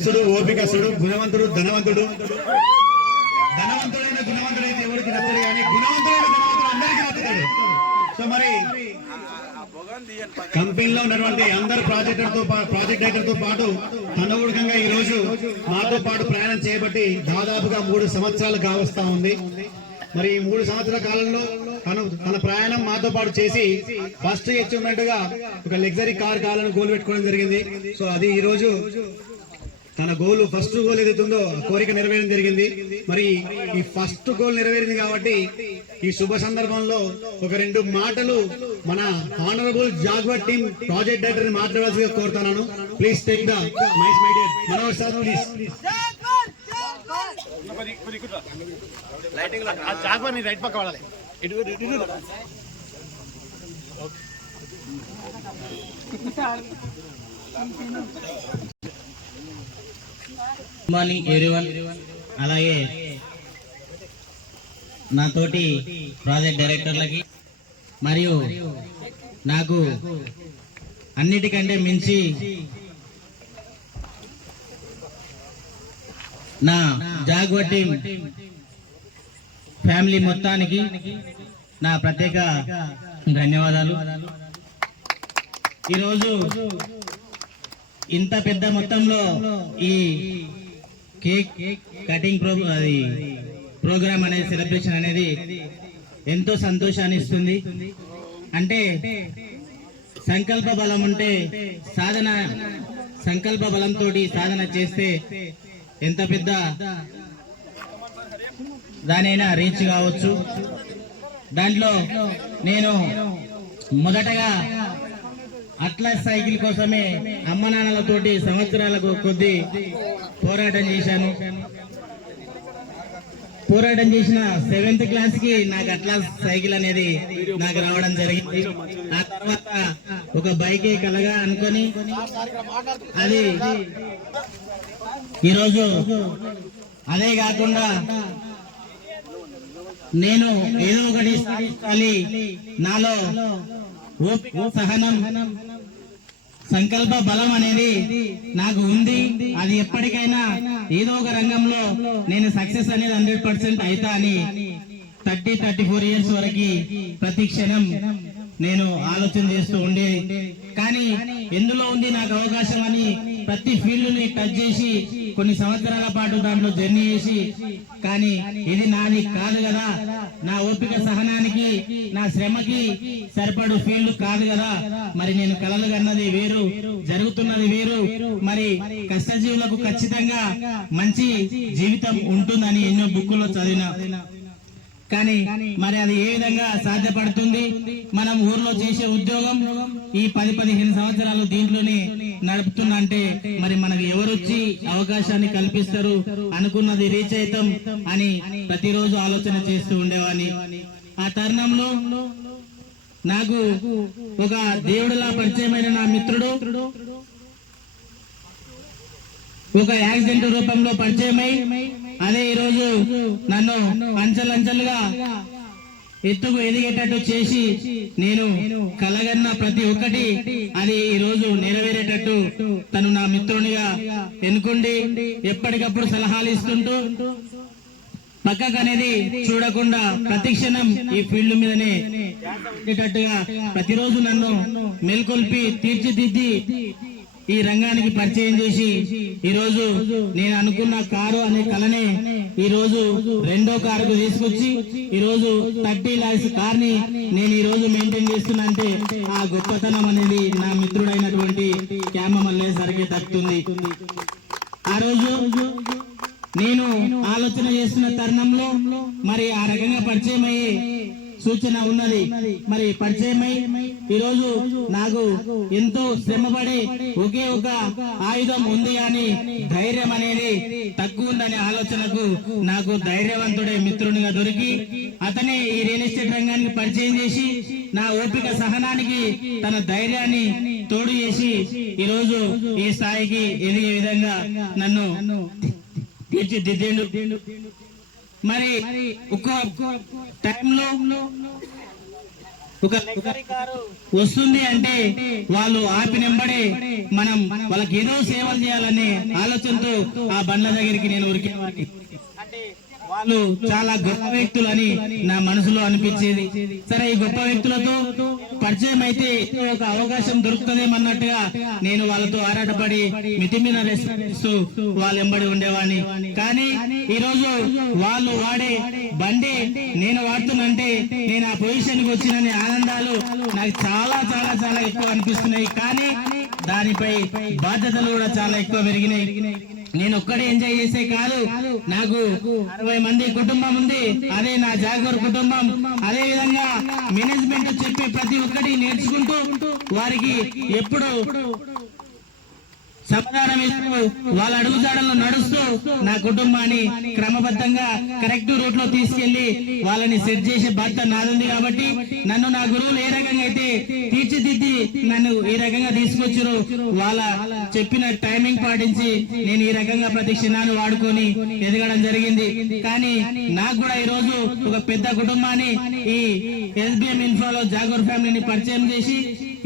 ఓపికస్తుడు, గుణవంతుడు, ధనవంతుడు. ధనవంతుడైన గుణవంతుడైతే ఎవరికి నచ్చడు, కానీ గుణవంతుడైన ధనవంతుడు అందరికీ నచ్చుతాడు. సో మరి కంపెనీలో ఉన్నటువంటి అందరు ప్రాజెక్ట్ డైరెక్టర్ తో పాటు తనూడకంగా ఈ రోజు మాతో పాటు ప్రయాణం చేయబట్టి దాదాపుగా 3 సంవత్సరాలు కావస్తా ఉంది. మరి ఈ 3 సంవత్సరాల కాలంలో తన ప్రయాణం మాతో పాటు చేసి ఫస్ట్ అచీవ్మెంట్ గా ఒక లగ్జరీ కార్ కావాలని గోల్ పెట్టుకోవడం జరిగింది. సో అది ఈ రోజు తన గోల్, ఫస్ట్ గోల్ ఏదైతుందో కోరిక నెరవేరడం జరిగింది. మరి ఈ ఫస్ట్ గోల్ నెరవేరింది కాబట్టి ఈ శుభ సందర్భంలో ఒక 2 మాటలు మన honourable Jaguar team project director ని మాట్లాడాల్సిగా కోరుతున్నాను. Please take the mike my dear Manohar sir, please. Jaguar ని రైట్ పక్క వాడాలి. Morning everyone. అలాగే నాతోటి ప్రాజెక్ట్ డైరెక్టర్లకి మరియు నాకు అన్నిటికంటే మించి నా జాగ్వర్ టీమ్ ఫ్యామిలీ మొత్తానికి నా ప్రత్యేక ధన్యవాదాలు. ఈరోజు ఇంత పెద్ద మొత్తంలో ఈ కేక్ కటింగ్ ప్రోగ్రామ్ అనేది, సెలబ్రేషన్ అనేది ఎంతో సంతోషాన్ని ఇస్తుంది. అంటే సంకల్ప బలం ఉంటే సంకల్ప బలంతో సాధన చేస్తే ఎంత పెద్ద దానైనా రీచ్ కావచ్చు. దాంట్లో నేను మొదటగా అట్లస్ సైకిల్ కోసమే అమ్మ నాన్నలతోటి సంవత్సరాలకు కొద్ది పోరాటం చేశాను. పోరాటం చేసిన 7th క్లాస్ కి నాకు అట్లస్ సైకిల్ అనేది నాకు రావడం జరిగింది. ఆ తర్వాత ఒక బైకే కలగా అనుకొని అది ఈరోజు, అదే కాకుండా నేను ఏదో ఒకటి సాధించాలి, నాలో ఓపిక, సహనం, సంకల్ప బలం అనేది నాకు ఉంది. అది ఎప్పటికైనా ఏదో ఒక రంగంలో నేను సక్సెస్ అనేది 100% అవుతా అని 34 ఇయర్స్ వరకు ప్రతి క్షణం నేను ఆలోచన చేస్తూ ఉండేది. కానీ ఎందులో ఉంది నాకు అవకాశం అని ప్రతి ఫీల్డ్ ని టచ్ చేసి కొన్ని సంవత్సరాల పాటు దాంట్లో జర్నీ చేసి, కానీ ఇది నాది కాదు కదా, నా ఓపిక సహనానికి, నా శ్రమకి సరిపడు ఫీల్డ్ కాదు కదా, మరి నేను కలలు కన్నది వేరు, జరుగుతున్నది వేరు, మరి కష్టజీవులకు ఖచ్చితంగా మంచి జీవితం ఉంటుందని ఎన్నో బుక్కుల్లో చదివిన. కానీ మరి అది ఏ విధంగా సాధ్యపడుతుంది? మనం ఊర్లో చేసే ఉద్యోగం ఈ 10-15 సంవత్సరాలు దీంట్లోనే నడుపుతున్నా అంటే మరి మనకు ఎవరొచ్చి అవకాశాన్ని కల్పిస్తారు, అనుకున్నది రీచ్ అవుతాం అని ప్రతిరోజు ఆలోచన చేస్తూ ఉండేవాడిని. ఆ తరుణంలో నాకు ఒక దేవుడిలా పరిచయమైన నా మిత్రుడు ఒక యాక్సిడెంట్ రూపంలో పరిచయమై అదే ఈరోజు నన్ను అంచెలంచెలుగా ఎత్తుకు ఎదిగేటట్టు చేసి నేను కలగన్న ప్రతి ఒక్కటి అది ఈ రోజు నెరవేరేటట్టు తను నా మిత్రునిగా ఎన్నుకుండి ఎప్పటికప్పుడు సలహాలు ఇస్తుంటూ పక్కకు అనేది చూడకుండా ప్రతి క్షణం ఈ ఫీల్డ్ మీదనే ప్రతిరోజు నన్ను మేల్కొల్పి తీర్చిదిద్ది ఈ రంగానికి పరిచయం చేసి ఈ రోజు నేను అనుకున్న కారు అనే కళనే ఈ రోజు 2వ కారుకు తీసుకొచ్చి ఈ రోజు 30 lakhs కార్ ని నేను ఈ రోజు మెయింటైన్ చేస్తున్నా అంటే ఆ గొప్పతనం అనేది నా మిత్రుడైనటువంటి క్యామ మల్లేసరికి దక్కుతుంది. ఆ రోజు నేను ఆలోచన చేస్తున్న తరుణంలో మరి ఆ రకంగా పరిచయం అయ్యే సూచన ఉన్నది. మరి పరిచయమై ఈరోజు నాకు ఎంతో శ్రమపడి ఒకే ఒక ఆయుధం ఉంది అని ధైర్యం అనేది తక్కువ ఉందనే ఆలోచనకు నాకు ధైర్యవంతుడే మిత్రునిగా దొరికి అతనే ఈ రియల్ ఎస్టేట్ రంగానికి పరిచయం చేసి నా ఓపిక సహనానికి తన ధైర్యాన్ని తోడు చేసి ఈరోజు ఈ స్థాయికి ఎదిగే విధంగా నన్ను తీర్చిదిద్దేండు. మరి ఒక్క టైంలో ఒక లగ్జరీ కారు వస్తుంది అంటే వాళ్ళు ఆపినెంబడే మనం వాళ్ళకి ఏదో సేవలు చేయాలనే ఆలోచనతో ఆ బండ్ల దగ్గరికి నేను ఉరికేవాడిని. అంటే వాళ్ళు చాలా గొప్ప వ్యక్తులని నా మనసులో అనిపించేది. సరే, ఈ గొప్ప వ్యక్తులతో పరిచయం అయితే ఒక అవకాశం దొరుకుతుందేమన్నట్టుగా నేను వాళ్ళతో ఆరాటపడి మితిమీద రెస్పాన్స్తూ వాళ్ళు ఎంబడి ఉండేవాడిని. కానీ ఈ రోజు వాళ్ళు వాడే బండి నేను వాడుతున్నంటే నేను ఆ పొజిషన్ కి వచ్చిన ఆనందాలు నాకు చాలా చాలా చాలా ఎక్కువ అనిపిస్తున్నాయి. కానీ దానిపై బాధ్యతలు కూడా చాలా ఎక్కువ పెరిగినాయి. నేను ఒక్కడే ఎంజాయ్ చేసే కాదు, నాకు 60 మంది కుటుంబం ఉంది. అదే నా జాగూర్ కుటుంబం. అదే విధంగా మేనేజ్మెంట్ చెప్పే ప్రతి ఒక్కటి నేర్చుకుంటూ వారికి ఎప్పుడు సమాధానం ఇస్తూ వాళ్ళ అడుగుజాడల్లో నడుస్తూ నా కుటుంబాన్ని క్రమబద్ధంగా కరెక్ట్ రూట్ లో తీసుకెళ్లి వాళ్ళని సెట్ చేసే బాధ్యత నాదుంది. కాబట్టి నన్ను నా గురువులు ఏ రకంగా అయితే తీర్చిదిద్ది నన్ను ఈ రకంగా తీసుకొచ్చారు, వాళ్ళ చెప్పిన టైమింగ్ పాటించి నేను ఈ రకంగా ప్రతి క్షణాన్ని వాడుకొని ఎదగడం జరిగింది. కానీ నాకు కూడా ఈ రోజు ఒక పెద్ద కుటుంబాన్ని ఈ SBM ఇన్ఫ్రాలో జాగూర్ ఫ్యామిలీని పరిచయం చేసి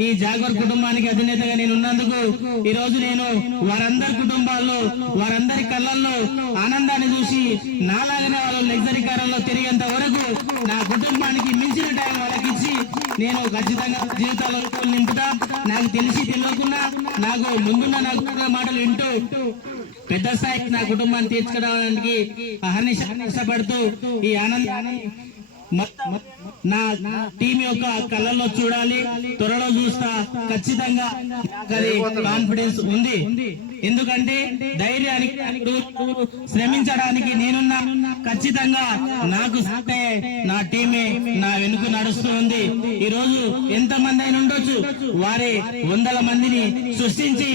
ఈ జాగూర్ కుటుంబానికి అధినేతగా నేను ఉన్నందుకు ఈ రోజు నేను వారందరి కుటుంబాల్లో వారందరి కళ్ళల్లో ఆనందాన్ని చూసి నాలాగనే వాళ్ళు లగ్జరీ కారుల్లో తిరిగేంత వరకు నా కుటుంబానికి మించిన టైం వాళ్ళకి ఇచ్చి నేను ఖచ్చితంగా జీవితాల్లో నింపుతా. నాకు తెలిసి తెలియకుండా నాకు ముందున్న నాకు మాటలు వింటూ పెద్ద స్థాయికి నా కుటుంబాన్ని తీర్చుకోవడానికి అహర్నిశలు కష్టపడుతూ ఈ ఆనందాన్ని మొత్తం నా టీం యొక్క కళ్ళల్లో చూడాలి. త్వరలో చూస్తా. ఖచ్చితంగా అది కాన్ఫిడెన్స్ ఉంది. ఎందుకంటే ధైర్యానికి శ్రమించడానికి నేనున్నా. ఖచ్చితంగా నాకు నా టీమే నా వెనుక నడుస్తూ ఉంది. ఈ రోజు ఎంత మంది అయినా ఉండొచ్చు, వారి 100 మందిని సృష్టించి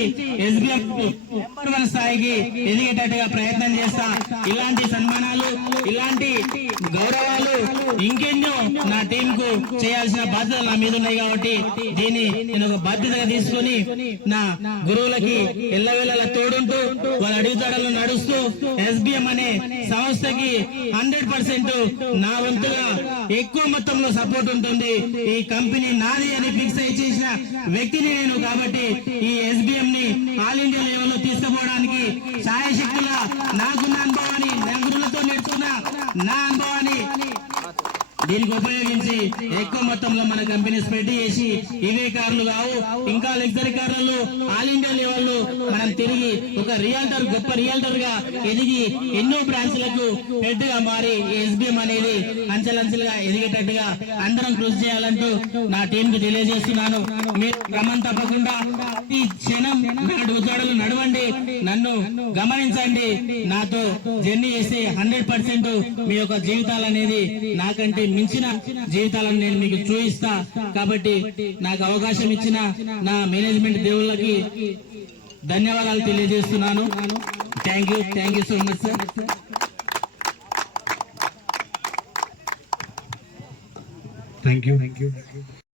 SBM నెంబర్ 1 స్థాయికి ఎదిగేటట్టుగా ప్రయత్నం చేస్తా. ఇలాంటి సన్మానాలు, ఇలాంటి గౌరవాలు ఇంకెన్నో నా టీం కు చేయాల్సిన బాధ్యతలు నా మీద ఉన్నాయి. కాబట్టి దీన్ని నేను ఒక బాధ్యతగా తీసుకొని నా గురువులకి ఎల్లవేళలా తోడుంటూ వాళ్ళ అడుగుజాడల్లో నడుస్తూ SBM అనే సంస్థకి 100% నా వంతుగా ఎక్కువ మొత్తంలో సపోర్ట్ ఉంటుంది. ఈ కంపెనీ నాది అని ఫిక్స్ అయి చేసిన వ్యక్తిని నేను. కాబట్టి ఈ SBM ని ఆల్ ఇండియా లెవెల్లో తీసుకుపోవడానికి సాయశక్తులా నాకున్న అనుభవాన్ని, నలుగురులతో నేర్చుకున్న నా అనుభవాన్ని దీనికి ఉపయోగించి ఎక్కువ మొత్తంలో మన కంపెనీ స్ప్రెడ్ చేసి ఇవే కార్లు కావు ఇంకా లగ్జరీ కార్లలో ఆల్ ఇండియా లెవెల్లో మనం తిరిగి ఒక రియల్టర్, గొప్ప రియల్టర్ గా ఎదిగి ఎన్నో బ్రాంచ్లకు హెడ్ గా మారి SBM అనేది అంచెలంచెలుగా ఎదిగేటట్టుగా అందరం కృషి చేయాలంటూ నా టీం కి తెలియజేస్తున్నాను. మీరు క్రమం తప్పకుండా ఈ క్షణం అడుగుజాడలు నడవండి, నన్ను గమనించండి, నాతో జర్నీ చేస్తే 100% మీ యొక్క జీవితాలు అనేది నాకంటే మించిన జీవితాలను నేను మీకు చూపిస్తా. కాబట్టి నాకు అవకాశం ఇచ్చిన నా మేనేజ్మెంట్ దేవుళ్ళకి ధన్యవాదాలు తెలియజేస్తున్నాను. Thank you so much sir. Thank you.